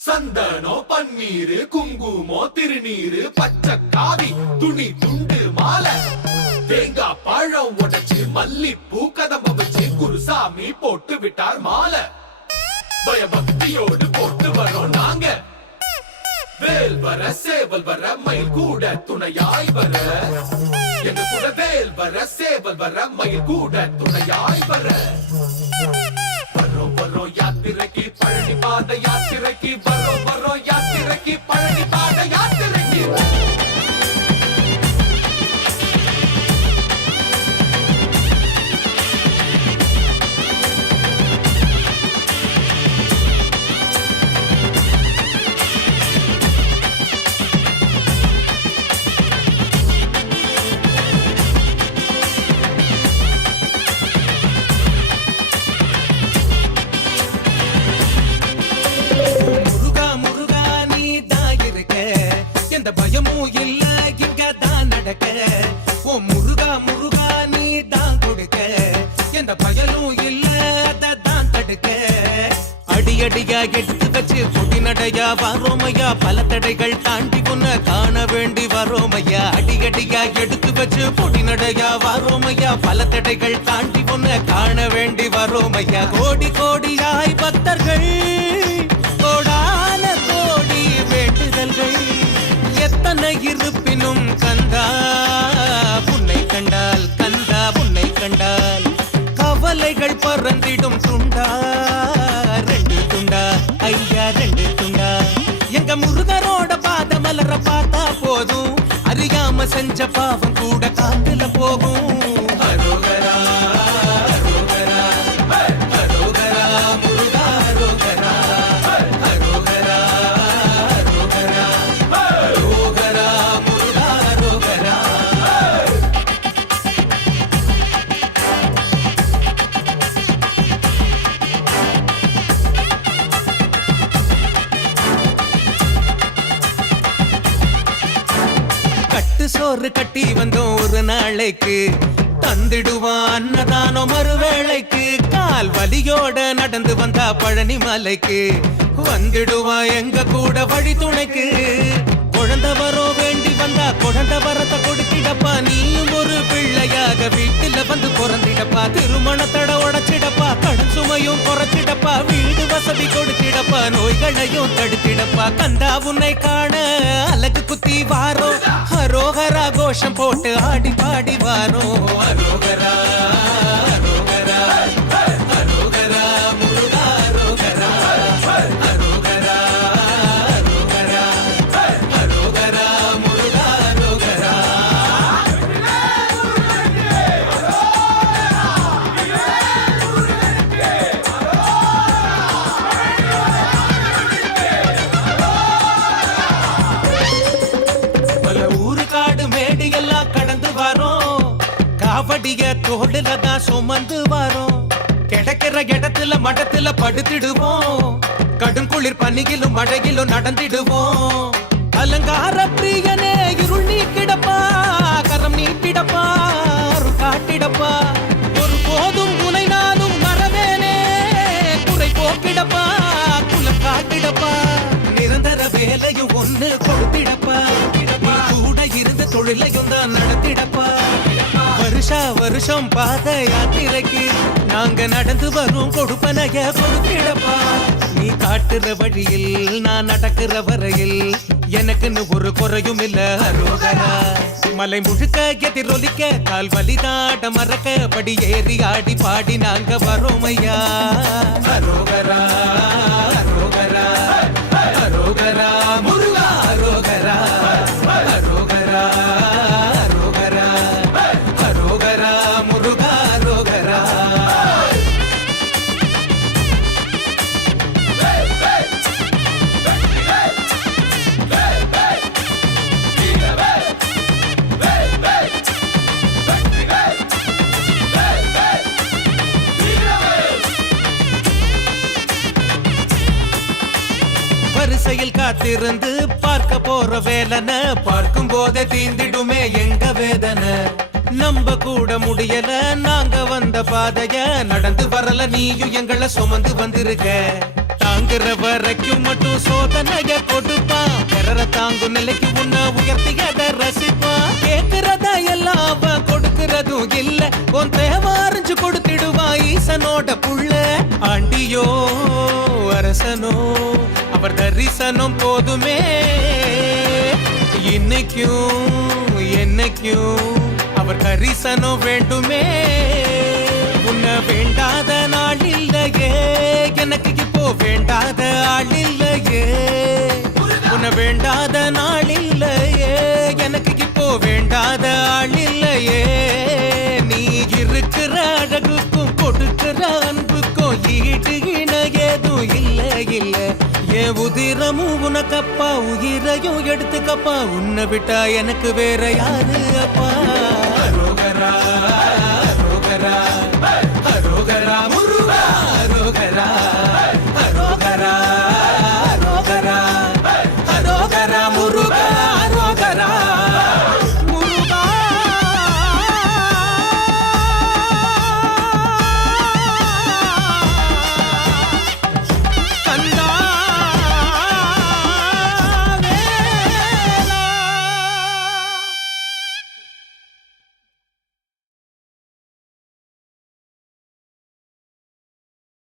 சந்தனோ பன்னீரு குங்குமோ திருநீரு பச்சை காவி துணி துண்டு மாலை தேங்காய் பழம் உடைச்சு மல்லிப்பூ கதம்ப வச்சு குருசாமி போட்டு விட்டார் மாலை பயபக்தியோடு போட்டு வரோம் நாங்க வேல் வர சேவல் வர மயில் கூட துணையாய் வர எங்க கூட வேல் வர சேவல் வர மயில் கூட துணையாய் வர வரோம் வரோம் யாத்திரைக்கு பழனி பாத யாத்திரைக்கு வரோம் வரோம் யாத்திரைக்கு பழனி பாத யாத்திரைக்கு பயமும் இல்ல இங்க தான் நடக்க ஓ முருகா முருகா நீ தான் கொடுக்க எந்த பயனும் இல்ல தான் தடுக்க அடியடியா எடுத்து வச்சு கொடி நடையா வரோமையா பல தடைகள் தாண்டி உன்னை காண வேண்டி வரோமையா அடியடியா எடுத்து வச்சு கொடி நடையா வரோமையா பல தடைகள் தாண்டி உன்னை காண வேண்டி வரோமையா கோடி கோடியாய் பக்தர்கள் கோடான கோடி வேண்டுதல்கள் எத்தனை இருப்பினும் கந்தா உன்னை கண்டால் கந்தா உன்னை கண்டால் கவலைகள் பறந்திடும் துண்டா ரெண்டு துண்டா ஐயா ரெண்டு துண்டா எங்க முருகரோட பாத மலர பார்த்தா போதும் அறியாம செஞ்ச பாவம் கூட காட்டுல போகும் அரோகரா அரோகரா அரோகரா முருகா அரோகரா அரோகரா சோறு கட்டி வந்தோம் ஒரு நாளைக்கு தந்திடுவான் அன்னதானோ மறுவேளைக்கு கால் வலியோட நடந்து வந்தா பழனி மலைக்கு வந்துடுவா எங்க கூட வழி துணைக்கு குழந்தை வரோ வேண்டி வந்தா குழந்தை வரத்தை கொடுத்திடப்பா நீயும் ஒரு பிள்ளையாக வீட்டுல வந்து பிறந்திடப்பா திருமணத்தட உடைச்சிடப்பா கடன் சுமையும் குறைச்சிடப்பா வீடு வசதி கொடுத்திடப்பா நோய்களையும் தடுத்திடப்பா கந்தா உன்னை காண அழகு குத்தி வாரோ அரோகரா கோஷம் போட்டு ஆடி பாடி வாரோ அரோகரா அரோகரா அரோகரா முருகா அரோகரா அரோகரா அரோகரா அரோகரா முருகா அரோகரா பல ஊரு காடு மேடு எல்லாம் கடந்து வரோம் காவடிய தோடுல தான் சுமந்து வரோம் கிடைக்கிற இடத்துல மடத்துல படுத்திடுவோம் கடும் குளிர் பனியிலும் மழையிலும் நடந்திடுவோம் அலங்கார பிரியனே இருள் நீக்கிடப்பா கரம் நீட்டிடப்பா அருள் காட்டிடப்பா ஒரு போதும் உனை நானும் மறவேனே குறை போக்கிடப்பா குலம் காட்டிடப்பா நிரந்தர வேலையும் ஒண்ணு கொடுத்திடப்பா கூட இருந்த தொழிலையும் தான் நடத்திடப்பா வருஷா வருஷம் பாத யாத்திரைக்கு நாங்க நடந்து வரும் கொடுப்பனைய கொடுத்திடப்பா நீ காட்டுற வழியில் நான் நடக்கிற வரையில் எனக்குன்னு ஒரு குறையும் இல்ல அரோகரா மலை முழுக்க எதிரொலிக்க கால் வலிதாட மறக்க படி ஏறி ஆடி பாடி நாங்க வரோமையா அரோகரா அரோகரா அரோகரா முருகா அரோகரா அரோகரா அரோகரா அரோகரா முருகா அரோகரா வரிசையில் காத்திருந்து பார்க்க போற வேலன பார்க்கும் போதே தீந்திடுமே எங்க வேதனை நம்ப கூட முடியல நாங்க வந்த பாதைய நடந்து வரல நீயும் எங்களை சுமந்து வந்திருக்க வாங்குற வரைக்கும் மட்டும் சோதனைய கொடுப்பான் பிறர தாங்கும் நிலைக்கு உன்ன உயர்த்தியத ரசிப்பான் கேக்குறதா எல்லாம் அவன் கொடுக்கறதும் இல்ல உன் தேவாரிஞ்சு கொடுத்திடுவான் ஈசனோட புள்ள ஆண்டியோ அரசனோ அவர் தரிசனம் போதுமே இன்னைக்கும் என்னைக்கும் அவர் கரிசனம் வேண்டுமே உன்னை வேண்டாத நாள் இல்லையே எனக்கு இப்போ வேண்டாத ஆள் இல்லையே உன்னை வேண்டாத நாள் இல்லையே எனக்கு இப்போ வேண்டாத ஆள் இல்லையே நீ இருக்கிற அழகுக்கும் கொடுக்கிற அன்புக்கும் ஈடு இணை ஏதும் இல்லை இல்லை என் உதிரமும் உனக்கப்பா உயிரையும் எடுத்துக்கப்பா உன்னை விட்டா எனக்கு வேற யாரு அப்பா ரோகரா ரோகரா